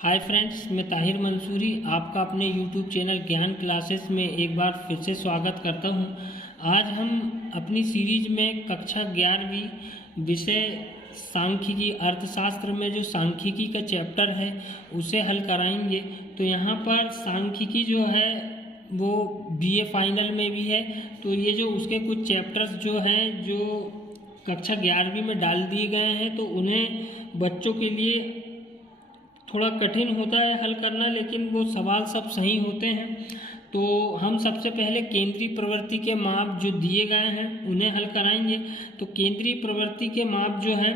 Hi friends, मैं ताहिर मंसूरी आपका अपने यूट्यूब चैनल ज्ञान क्लासेस में एक बार फिर से स्वागत करता हूं। आज हम अपनी सीरीज में कक्षा 11वीं विषय सांख्यिकी अर्थशास्त्र में जो सांख्यिकी का चैप्टर है उसे हल कराएंगे। तो यहाँ पर सांख्यिकी जो है वो बीए फाइनल में भी है, तो ये जो उसके कुछ चैप्टर्स जो हैं जो कक्षा 11वीं में डाल दिए गए हैं तो उन्हें बच्चों के लिए थोड़ा कठिन होता है हल करना, लेकिन वो सवाल सब सही होते हैं। तो हम सबसे पहले केंद्रीय प्रवृत्ति के माप जो दिए गए हैं उन्हें हल कराएंगे। तो केंद्रीय प्रवृत्ति के माप जो है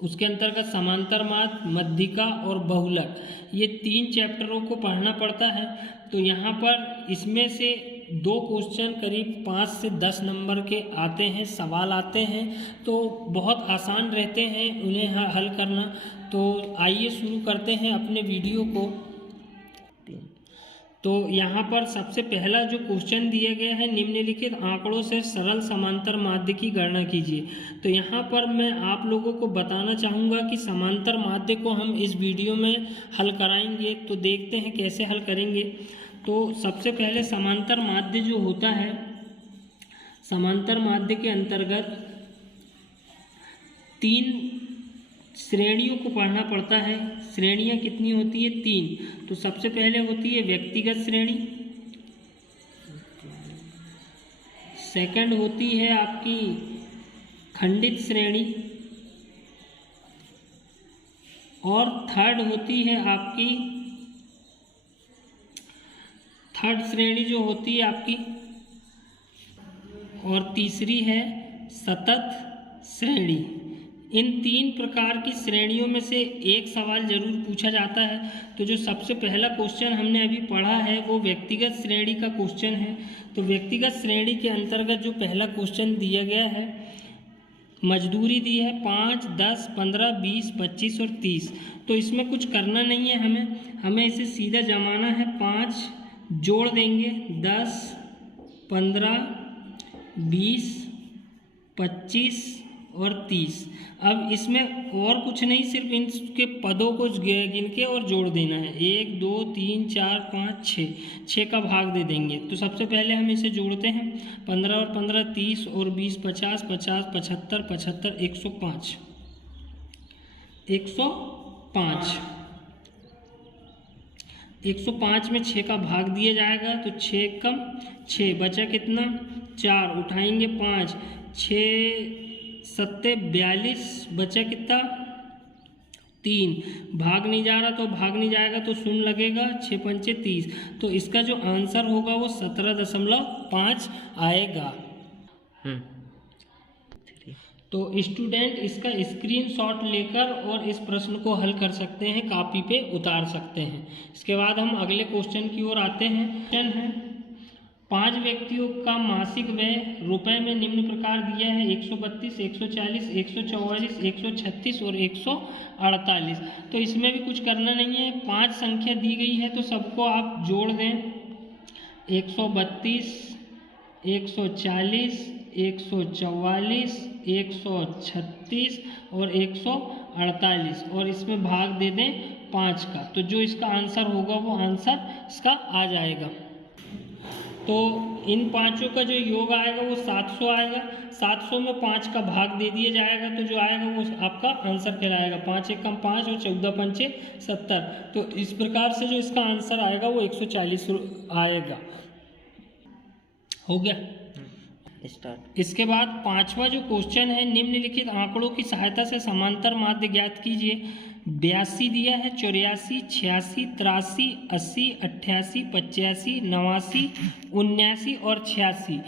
उसके अंतर्गत समांतर माप, मध्यिका और बहुलक, ये 3 चैप्टरों को पढ़ना पड़ता है। तो यहाँ पर इसमें से 2 क्वेश्चन करीब 5 से 10 नंबर के आते हैं, सवाल आते हैं, तो बहुत आसान रहते हैं उन्हें हल करना। तो आइए शुरू करते हैं अपने वीडियो को। तो यहाँ पर सबसे पहला जो क्वेश्चन दिया गया है, निम्नलिखित आंकड़ों से सरल समांतर माध्य की गणना कीजिए। तो यहाँ पर मैं आप लोगों को बताना चाहूँगा कि समांतर माध्य को हम इस वीडियो में हल कराएंगे। तो देखते हैं कैसे हल करेंगे। तो सबसे पहले समांतर माध्य जो होता है, समांतर माध्य के अंतर्गत 3 श्रेणियों को पढ़ना पड़ता है। श्रेणियाँ कितनी होती है? 3। तो सबसे पहले होती है व्यक्तिगत श्रेणी, सेकंड होती है आपकी खंडित श्रेणी, और थर्ड होती है आपकी थर्ड श्रेणी जो होती है आपकी, और तीसरी है सतत श्रेणी। इन 3 प्रकार की श्रेणियों में से एक सवाल जरूर पूछा जाता है। तो जो सबसे पहला क्वेश्चन हमने अभी पढ़ा है वो व्यक्तिगत श्रेणी का क्वेश्चन है। तो व्यक्तिगत श्रेणी के अंतर्गत जो पहला क्वेश्चन दिया गया है, मजदूरी दी है 5, 10, 15, 20, 25 और 30। तो इसमें कुछ करना नहीं है, हमें इसे सीधा जमाना है। 5 जोड़ देंगे, 10, 15, 20, 25 और 30। अब इसमें और कुछ नहीं, सिर्फ इनके पदों को गिन के और जोड़ देना है। 1, 2, 3, 4, 5, 6 का भाग दे देंगे। तो सबसे पहले हम इसे जोड़ते हैं। 15 और 15 30 और 20 50, 50 75 75 105 105 105 में 6 का भाग दिया जाएगा। तो 6 कम 6 बचा कितना? 4 उठाएंगे 5, 6 सत्ते 42, बचा कितना? 3। भाग नहीं जा रहा तो भाग नहीं जाएगा तो शून्य लगेगा। 6 पंचे 30। तो इसका जो आंसर होगा वो 17.5 आएगा। तो स्टूडेंट इसका स्क्रीनशॉट लेकर और इस प्रश्न को हल कर सकते हैं, कॉपी पे उतार सकते हैं। इसके बाद हम अगले क्वेश्चन की ओर आते हैं। क्वेश्चन है 5 व्यक्तियों का मासिक व्यय रुपए में निम्न प्रकार दिया है: 132, 140, 144, 136 और 148। तो इसमें भी कुछ करना नहीं है, 5 संख्या दी गई है तो सबको आप जोड़ दें। 132, 140, 144, 136 और 148, और इसमें भाग दे दें 5 का। तो जो इसका आंसर होगा वो आंसर इसका आ जाएगा। तो इन 5 का जो योग आएगा वो 700 आएगा। 700 में 5 का भाग दे दिया जाएगा तो जो आएगा वो आपका आंसर कहलाएगा। 5 एकम 5 और 14 पंचे 70। तो इस प्रकार से जो इसका आंसर आएगा वो 140 आएगा। हो गया स्टार्ट। इसके बाद 5वां जो क्वेश्चन है, निम्नलिखित आंकड़ों की सहायता से समांतर माध्य ज्ञात कीजिए। 82 दिया है, 84, 86, 83, 80, 88, 85, 89, 79 और 86।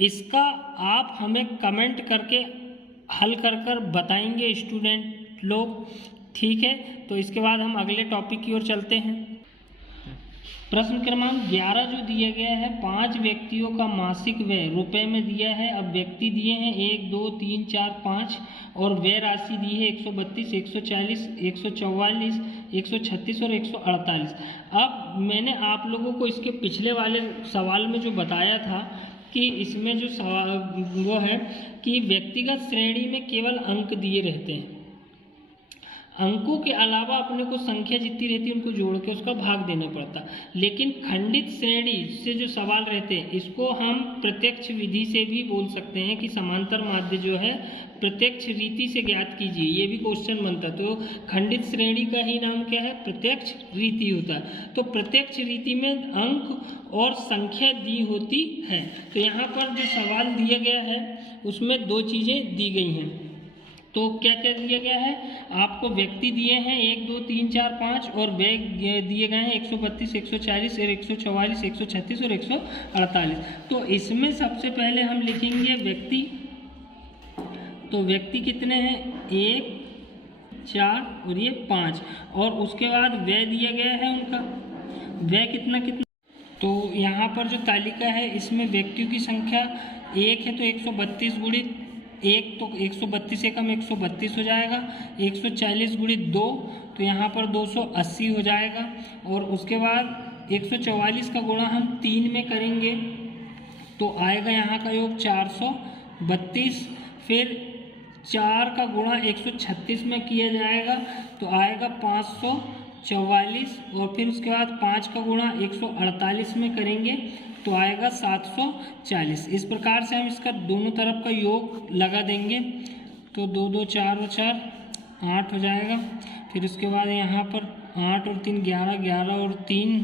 इसका आप हमें कमेंट करके हल कर बताएंगे स्टूडेंट लोग, ठीक है। तो इसके बाद हम अगले टॉपिक की ओर चलते हैं। प्रश्न क्रमांक 11 जो दिया गया है, 5 व्यक्तियों का मासिक व्यय रुपए में दिया है। अब व्यक्ति दिए हैं 1, 2, 3, 4, 5 और व्यय राशि दी है 132, 140, 144, 136 और 148। अब मैंने आप लोगों को इसके पिछले वाले सवाल में जो बताया था कि इसमें जो सवाल वो है कि व्यक्तिगत श्रेणी में केवल अंक दिए रहते हैं। अंकों के अलावा अपने को संख्या जितनी रहती है उनको जोड़ के उसका भाग देना पड़ता। लेकिन खंडित श्रेणी से जो सवाल रहते हैं इसको हम प्रत्यक्ष विधि से भी बोल सकते हैं कि समांतर माध्य जो है प्रत्यक्ष रीति से ज्ञात कीजिए, ये भी क्वेश्चन बनता। तो खंडित श्रेणी का ही नाम क्या है? प्रत्यक्ष रीति होता है। तो प्रत्यक्ष रीति में अंक और संख्या दी होती है। तो यहाँ पर जो सवाल दिया गया है उसमें दो चीज़ें दी गई हैं। तो क्या क्या दिया गया है? आपको व्यक्ति दिए हैं 1 2 3 4 5 और वेग दिए गए हैं 132, 140 और 144, 136 और 148। तो इसमें सबसे पहले हम लिखेंगे व्यक्ति। तो व्यक्ति कितने हैं? 1 4 और ये 5। और उसके बाद व्यय दिया गया है उनका, व्यय कितना कितना। तो यहाँ पर जो तालिका है इसमें व्यक्तियों की संख्या 1 है तो 132 गुणित 1, तो 132 से कम 132 हो जाएगा। 140 गुणित 2 तो यहाँ पर 280 हो जाएगा। और उसके बाद 144 का गुणा हम 3 में करेंगे तो आएगा यहाँ का योग 432। फिर 4 का गुणा 136 में किया जाएगा तो आएगा 544। और फिर उसके बाद 5 का गुणा 148 में करेंगे तो आएगा 740। इस प्रकार से हम इसका दोनों तरफ का योग लगा देंगे तो 2 2 4 और 4 8 हो जाएगा। फिर उसके बाद यहाँ पर 8 और 3 11, 11 और 3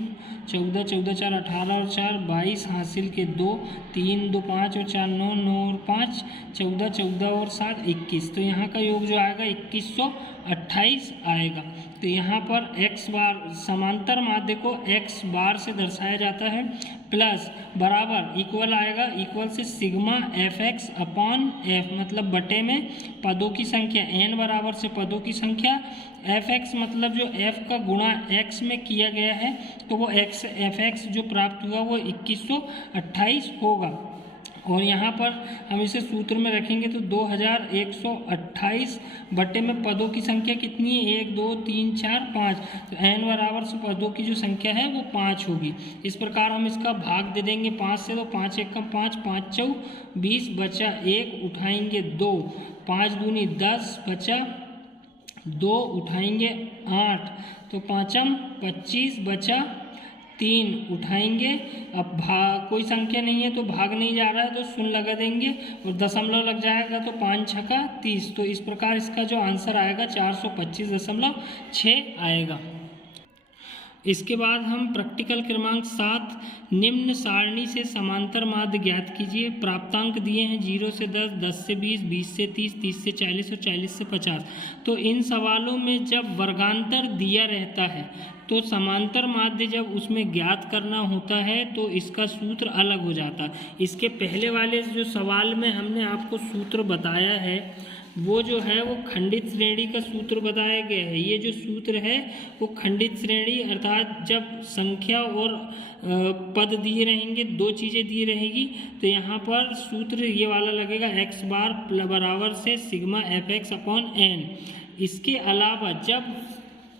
14, 14 4 18 और 4 22, हासिल के 2 3 2 5 और 4 9, 9 और 5 14, 14 और 7 21। तो यहाँ का योग जो आएगा 2128 आएगा। तो यहाँ पर x बार समांतर माध्य को x बार से दर्शाया जाता है, प्लस बराबर इक्वल आएगा, इक्वल से सिग्मा fx अपॉन f, मतलब बटे में पदों की संख्या, n बराबर से पदों की संख्या, fx मतलब जो f का गुणा x में किया गया है तो वो fx जो प्राप्त हुआ वो 2128 होगा। और यहाँ पर हम इसे सूत्र में रखेंगे तो 2128 बटे में पदों की संख्या कितनी है? 1 2 3 4 5। तो n बराबर से पदों की जो संख्या है वो 5 होगी। इस प्रकार हम इसका भाग दे देंगे 5 से, तो 5 1 कम 5, 5 4 20 बचा 1, उठाएंगे 2, 5 दूनी 10 बचा 2, उठाएंगे 8, तो 5 25 बचा 3, उठाएंगे। अब भाग कोई संख्या नहीं है तो भाग नहीं जा रहा है तो शून्य लगा देंगे और दशमलव लग जाएगा तो 5 छक्का 30। तो इस प्रकार इसका जो आंसर आएगा 425.6 आएगा। इसके बाद हम प्रैक्टिकल क्रमांक 7, निम्न सारणी से समांतर माध्य ज्ञात कीजिए। प्राप्तांक दिए हैं 0 से 10, 10 से 20, 20 से 30, 30 से 40 और 40 से 50। तो इन सवालों में जब वर्गांतर दिया रहता है तो समांतर माध्य जब उसमें ज्ञात करना होता है तो इसका सूत्र अलग हो जाता है। इसके पहले वाले जो सवाल में हमने आपको सूत्र बताया है वो जो है वो खंडित श्रेणी का सूत्र बताया गया है। ये जो सूत्र है वो खंडित श्रेणी अर्थात जब संख्या और पद दिए रहेंगे, दो चीज़ें दी रहेगी तो यहाँ पर सूत्र ये वाला लगेगा x बार बराबर से सिग्मा fx अपॉन n। इसके अलावा जब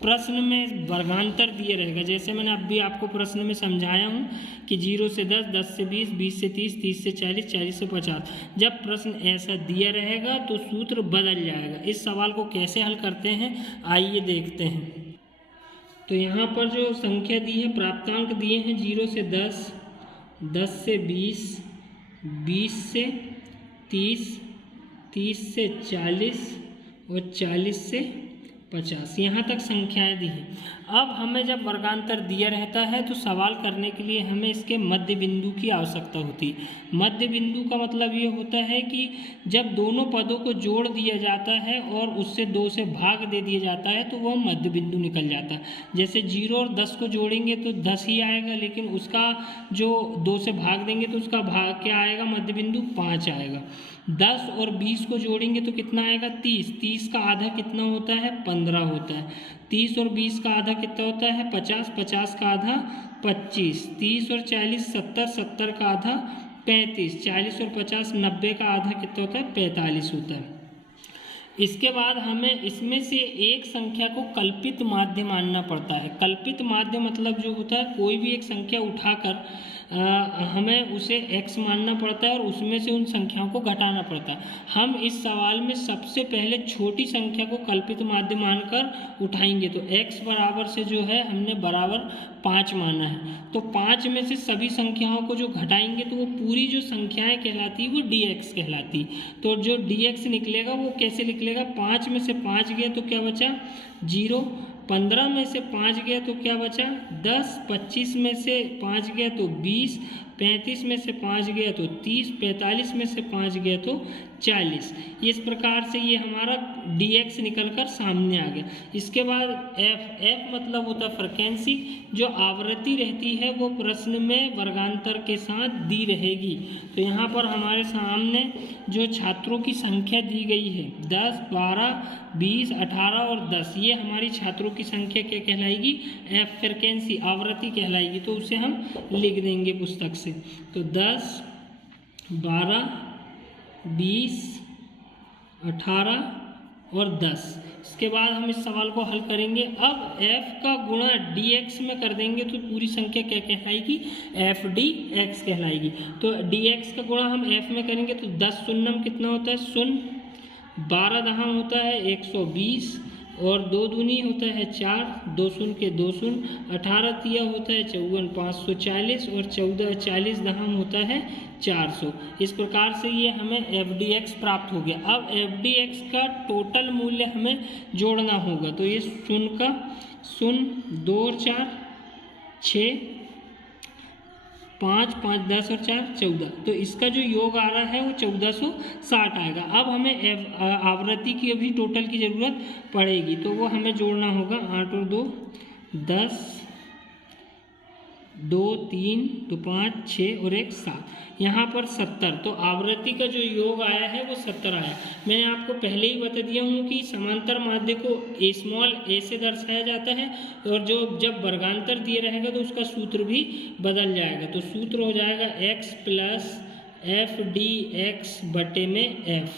प्रश्न में वर्गांतर दिया रहेगा, जैसे मैंने अभी आपको प्रश्न में समझाया हूँ कि 0 से 10, 10 से 20, 20 से 30, 30 से 40, 40 से 50, जब प्रश्न ऐसा दिया रहेगा तो सूत्र बदल जाएगा। इस सवाल को कैसे हल करते हैं आइए देखते हैं। तो यहाँ पर जो संख्या दी है, प्राप्तांक दिए हैं 0 से 10, 10 से 20, 20 से 30, 30 से 40 और 40 से 50, यहाँ तक संख्याएं दी हैं। अब हमें जब वर्गांतर दिया रहता है तो सवाल करने के लिए हमें इसके मध्य बिंदु की आवश्यकता होती है। मध्य बिंदु का मतलब ये होता है कि जब दोनों पदों को जोड़ दिया जाता है और उससे 2 से भाग दे दिया जाता है तो वह मध्य बिंदु निकल जाता है। जैसे 0 और 10 को जोड़ेंगे तो 10 ही आएगा, लेकिन उसका जो 2 से भाग देंगे तो उसका भाग क्या आएगा? मध्य बिंदु 5 आएगा। 10 और 20 को जोड़ेंगे तो कितना आएगा? 30। 30 का आधा कितना होता है? 15 होता है। 30 और 20 का आधा कितना होता है? 50। 50 का आधा 25। 30 और 40 70। 70 का आधा 35। 40 और 50 90 का आधा कितना होता है? 45 होता है। इसके बाद हमें इसमें से एक संख्या को कल्पित माध्य मानना पड़ता है। कल्पित माध्य मतलब जो होता है, कोई भी एक संख्या उठाकर हमें उसे x मानना पड़ता है और उसमें से उन संख्याओं को घटाना पड़ता है। हम इस सवाल में सबसे पहले छोटी संख्या को कल्पित माध्य मानकर उठाएंगे। तो x बराबर से जो है हमने बराबर 5 माना है, तो 5 में से सभी संख्याओं को जो घटाएंगे तो वो पूरी जो संख्याएं कहलाती है वो dx कहलाती। तो जो dx निकलेगा वो कैसे निकलेगा, 5 में से 5 गया तो क्या बचा 0, 15 में से 5 गया तो क्या बचा 10, 25 में से 5 गया तो 20, 35 में से 5 गया तो 30, 45 में से 5 गया तो 40। इस प्रकार से ये हमारा dx निकल कर सामने आ गया। इसके बाद f मतलब होता है फ्रीक्वेंसी, जो आवृत्ति रहती है वो प्रश्न में वर्गांतर के साथ दी रहेगी। तो यहाँ पर हमारे सामने जो छात्रों की संख्या दी गई है 10, 12, 20, 18 और 10, ये हमारी छात्रों की संख्या क्या कहलाएगी, f फ्रीक्वेंसी आवृत्ति कहलाएगी। तो उसे हम लिख देंगे पुस्तक से। तो 10, 12, 20, 18 और 10। इसके बाद हम इस सवाल को हल करेंगे। अब f का गुणा dx में कर देंगे तो पूरी संख्या क्या कहलाएगी, f dx कहलाएगी। तो dx का गुणा हम f में करेंगे तो 10 शून्यम कितना होता है 0, 12 दहाम होता है 120 और 2 दूनी होता है 4, 2 शून्य के 2 शून्य, 18 तिया होता है 54, 540 और 14 40 दहाम होता है 400। इस प्रकार से ये हमें f dx प्राप्त हो गया। अब f dx का टोटल मूल्य हमें जोड़ना होगा। तो ये शून्य का 0, 2 और 4 6, 5, 5, 10 और 4 14। तो इसका जो योग आ रहा है वो 1460 आएगा। अब हमें आवृत्ति की अभी टोटल की ज़रूरत पड़ेगी, तो वो हमें जोड़ना होगा। 8 और 2 10, 2 3 तो 5 6 और 1 7, यहाँ पर 70। तो आवृत्ति का जो योग आया है वो 70 आया। मैंने आपको पहले ही बता दिया हूँ कि समांतर माध्य को a से दर्शाया जाता है, और जो जब वर्गांतर दिए रहेगा तो उसका सूत्र भी बदल जाएगा। तो सूत्र हो जाएगा x प्लस f dx बटे में f,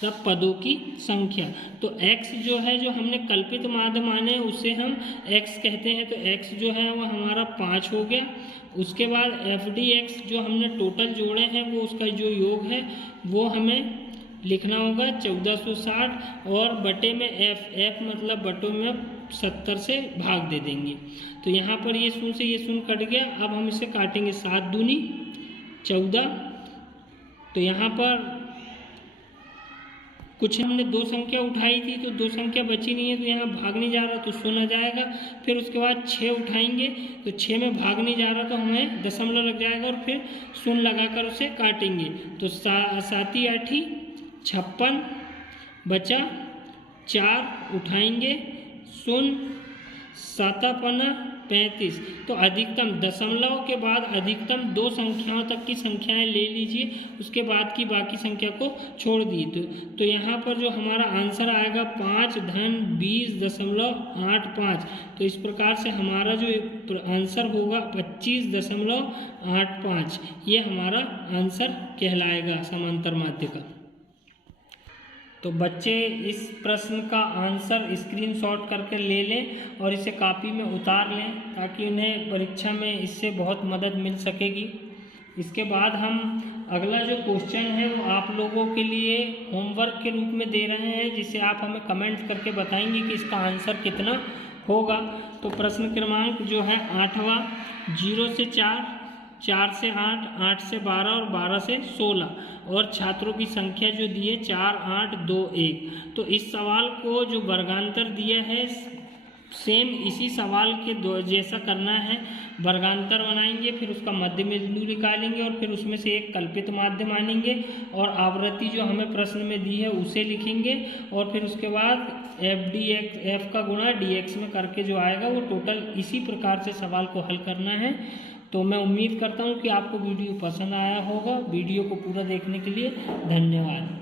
सब पदों की संख्या। तो x जो है, जो हमने कल्पित माध्य माने उसे हम x कहते हैं। तो x जो है वो हमारा 5 हो गया। उसके बाद f dx जो हमने टोटल जोड़े हैं वो उसका जो योग है वो हमें लिखना होगा 1460 और बटे में f मतलब बटों में 70 से भाग दे देंगे। तो यहाँ पर ये शून्य से ये शून्य कट गया। अब हम इसे काटेंगे, 7 दूनी 14। तो यहाँ पर कुछ हमने 2 संख्या उठाई थी तो 2 संख्या बची नहीं है, तो यहाँ भाग नहीं जा रहा तो 0 आ जाएगा। फिर उसके बाद 6 उठाएंगे तो 6 में भाग नहीं जा रहा तो हमें दशमलव लग जाएगा और फिर 0 लगाकर उसे काटेंगे। तो 7 8 56 बचा 4 उठाएंगे 0, 7 35। तो अधिकतम दशमलव के बाद अधिकतम 2 संख्याओं तक की संख्याएं ले लीजिए, उसके बाद की बाकी संख्या को छोड़ दिए। तो यहाँ पर जो हमारा आंसर आएगा 5 धन 20.85। तो इस प्रकार से हमारा जो आंसर होगा 25.85, ये हमारा आंसर कहलाएगा समांतर माध्य का। तो बच्चे इस प्रश्न का आंसर स्क्रीनशॉट करके ले लें और इसे कॉपी में उतार लें, ताकि उन्हें परीक्षा में इससे बहुत मदद मिल सकेगी। इसके बाद हम अगला जो क्वेश्चन है वो आप लोगों के लिए होमवर्क के रूप में दे रहे हैं, जिसे आप हमें कमेंट करके बताएंगे कि इसका आंसर कितना होगा। तो प्रश्न क्रमांक जो है 8वां, 0 से 4, 4 से 8, 8 से 12 और 12 से 16, और छात्रों की संख्या जो दी है 4 8 2 1। तो इस सवाल को जो वर्गांतर दिया है सेम इसी सवाल के जैसा करना है। वर्गांतर बनाएंगे, फिर उसका मध्य बिंदु निकालेंगे और फिर उसमें से एक कल्पित माध्य मानेंगे और आवृत्ति जो हमें प्रश्न में दी है उसे लिखेंगे, और फिर उसके बाद f का गुणा dx में करके जो आएगा वो टोटल इसी प्रकार से सवाल को हल करना है। तो मैं उम्मीद करता हूँ कि आपको वीडियो पसंद आया होगा। वीडियो को पूरा देखने के लिए धन्यवाद।